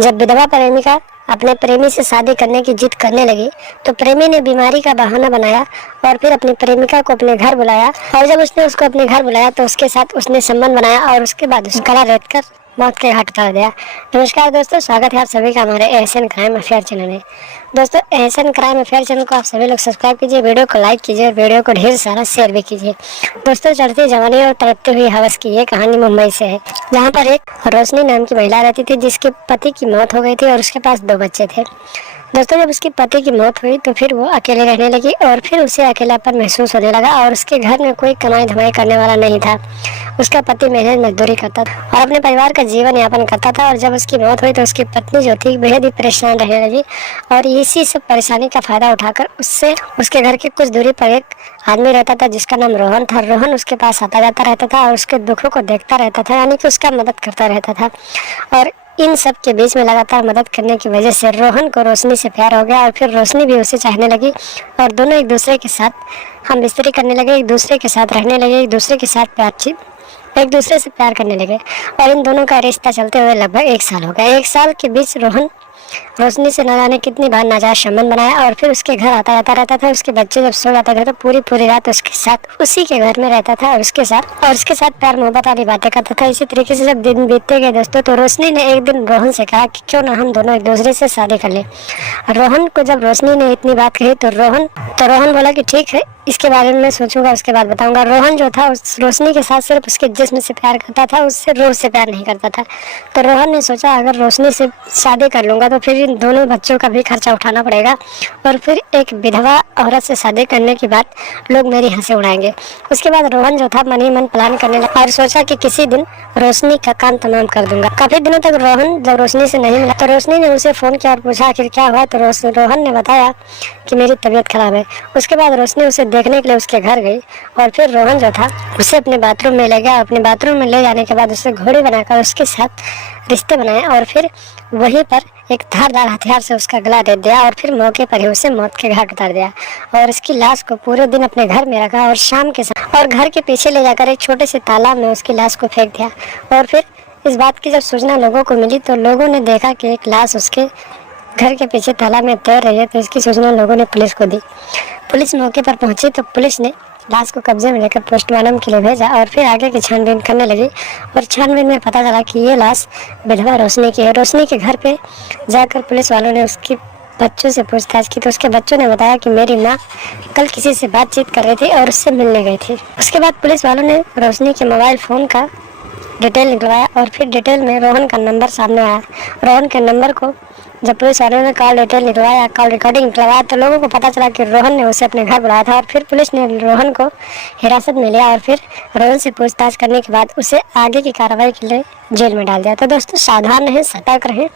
जब विधवा प्रेमिका अपने प्रेमी से शादी करने की जिद करने लगी तो प्रेमी ने बीमारी का बहाना बनाया और फिर अपनी प्रेमिका को अपने घर बुलाया। और जब उसने उसको अपने घर बुलाया तो उसके साथ उसने संबंध बनाया और उसके बाद उसका गला रेत कर मौत के घाट उतार दिया। नमस्कार दोस्तों, स्वागत है आप सभी का हमारे एशियन क्राइम अफेयर चैनल में। दोस्तों, एशियन क्राइम अफेयर चैनल को आप सभी लोग सब्सक्राइब कीजिए, वीडियो को लाइक कीजिए और वीडियो को ढेर सारा शेयर भी कीजिए। दोस्तों, चढ़ती जवानी और तड़पती हुई हवस की ये कहानी मुंबई से है, जहाँ पर एक रोशनी नाम की महिला रहती थी जिसके पति की मौत हो गई थी और उसके पास 2 बच्चे थे। दोस्तों, जब उसके पति की मौत हुई तो फिर वो अकेले रहने लगी और फिर उसे अकेलापन महसूस होने लगा और उसके घर में कोई कमाई धमाई करने वाला नहीं था। उसका पति मेहनत मजदूरी करता था और अपने परिवार का जीवन यापन करता था। और जब उसकी मौत हुई तो उसकी पत्नी जो थी बेहद ही परेशान रहने लगी और इसी सब परेशानी का फायदा उठाकर उससे उसके घर के कुछ दूरी पर एक आदमी रहता था जिसका नाम रोहन था। रोहन उसके पास आता जाता रहता था और उसके दुखों को देखता रहता था, यानी कि उसका मदद करता रहता था। और इन सब के बीच में लगातार मदद करने की वजह से रोहन को रोशनी से प्यार हो गया और फिर रोशनी भी उसे चाहने लगी और दोनों एक दूसरे के साथ हम बिस्तरी करने लगे, एक दूसरे के साथ रहने लगे, एक दूसरे के साथ एक दूसरे से प्यार करने लगे। और इन दोनों का रिश्ता चलते हुए लगभग 1 साल हो गया। 1 साल के बीच रोहन रोशनी से न जाने कितनी बार नाजायज संबंध बनाया और फिर उसके घर आता जाता रहता था। उसके बच्चे जब सो जाते थे तो पूरी रात उसके साथ उसी के घर में रहता था और उसके साथ प्यार मोहब्बत वाली बातें करता था। इसी तरीके से जब दिन बीतते गए दोस्तों, तो रोशनी ने एक दिन रोहन से कहा कि क्यों ना हम दोनों एक दूसरे से शादी कर ले। रोहन को जब रोशनी ने इतनी बात कही तो रोहन बोला कि ठीक है, इसके बारे में मैं सोचूंगा, उसके बाद बताऊंगा। रोहन जो था उस रोशनी के साथ सिर्फ उसके जिस्म से प्यार करता था, उससे रूह से प्यार नहीं करता था। तो रोहन ने सोचा अगर रोशनी से शादी कर लूंगा तो फिर इन दोनों बच्चों का भी खर्चा उठाना पड़ेगा और फिर एक विधवा औरत से शादी करने की बात लोग मेरी हंसी उड़ाएंगे। उसके बाद रोहन जो था मन ही मन प्लान करने लगा और सोचा कि किसी दिन रोशनी का काम तमाम कर दूंगा। काफी दिनों तक रोहन जब रोशनी से नहीं मिला तो रोशनी ने उसे फोन किया और पूछा आखिर क्या हुआ। तो रोहन ने बताया कि मेरी तबीयत खराब है। उसके बाद रोशनी उसे देखने के लिए उसके घर गई और फिर रोहन जो था उसे अपने बाथरूम में ले गया। अपने बाथरूम में ले जाने के बाद उसे घोड़ी बनाकर उसके साथ रिश्ते बनाए और फिर वहीं पर एक धारदार हथियार से उसका गला रेत दिया और फिर मौके पर ही उसे मौत के घाट उतार दिया और उसकी लाश को पूरे दिन अपने घर में रखा और शाम के समय और घर के पीछे ले जाकर एक छोटे से तालाब में उसकी लाश को फेंक दिया। और फिर इस बात की जब सूचना लोगों को मिली तो लोगों ने देखा कि एक लाश उसके घर के पीछे तालाब में तैर रही है। तो इसकी सूचना लोगों ने पुलिस को दी। पुलिस मौके पर पहुंची तो पुलिस ने लाश को कब्जे में लेकर पोस्टमार्टम के लिए भेजा और फिर आगे की छानबीन करने लगी और छानबीन में पता चला कि ये लाश विधवा रोशनी की है। रोशनी के घर पे जाकर पुलिस वालों ने उसके बच्चों से पूछताछ की तो उसके बच्चों ने बताया कि मेरी माँ कल किसी से बातचीत कर रही थी और उससे मिलने गई थी। उसके बाद पुलिस वालों ने रोशनी के मोबाइल फ़ोन का डिटेल निकलवाया और फिर डिटेल में रोहन का नंबर सामने आया। रोहन के नंबर को जब पुलिस वालों ने कॉल डिटेल निकलवाया, कॉल रिकॉर्डिंग निकलवाया तो लोगों को पता चला कि रोहन ने उसे अपने घर बुलाया था और फिर पुलिस ने रोहन को हिरासत में लिया और फिर रोहन से पूछताछ करने के बाद उसे आगे की कार्रवाई के लिए जेल में डाल दिया। तो दोस्तों, सावधान रहें, सतर्क रहें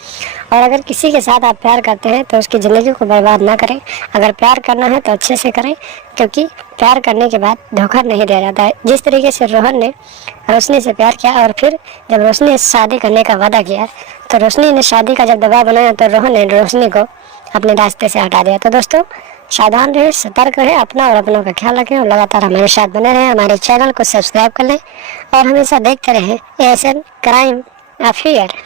और अगर किसी के साथ आप प्यार करते हैं तो उसकी ज़िंदगी को बर्बाद ना करें। अगर प्यार करना है तो अच्छे से करें, क्योंकि प्यार करने के बाद धोखा नहीं दिया जाता है। जिस तरीके से रोहन ने रोशनी से प्यार किया और फिर जब रोशनी से शादी करने का वादा किया तो रोशनी ने शादी का जब दबाव बनाया तो रोहन ने रोशनी को अपने रास्ते से हटा दिया। तो दोस्तों, सावधान रहें, सतर्क रहें, अपना और अपनों का ख्याल रखें और लगातार हमारे साथ बने रहें। हमारे चैनल को सब्सक्राइब कर लें और हमेशा देखते रहें एशियन क्राइम अफेयर।